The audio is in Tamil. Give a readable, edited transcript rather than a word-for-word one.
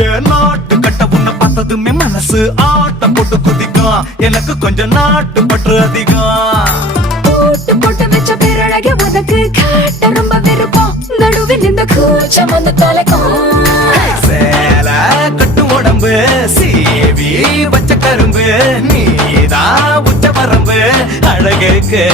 நாட்டு கட்ட உன்னை பார்த்ததுமே மனசு ஆட்டம் போட்டு குதிக்கும். எனக்கு கொஞ்சம் நாட்டு பற்று அதிகம். போட்டு போட்டு வச்ச பேரழக உனக்கு காட்ட ரொம்ப விருப்பம். நடுவில் இந்த கூச்சம் வந்து தொலைக்கும். சேல கட்டு உடம்பு சீவி வச்ச கரும்பு நீதான் உச்ச வரம்பு அழகுக்கு.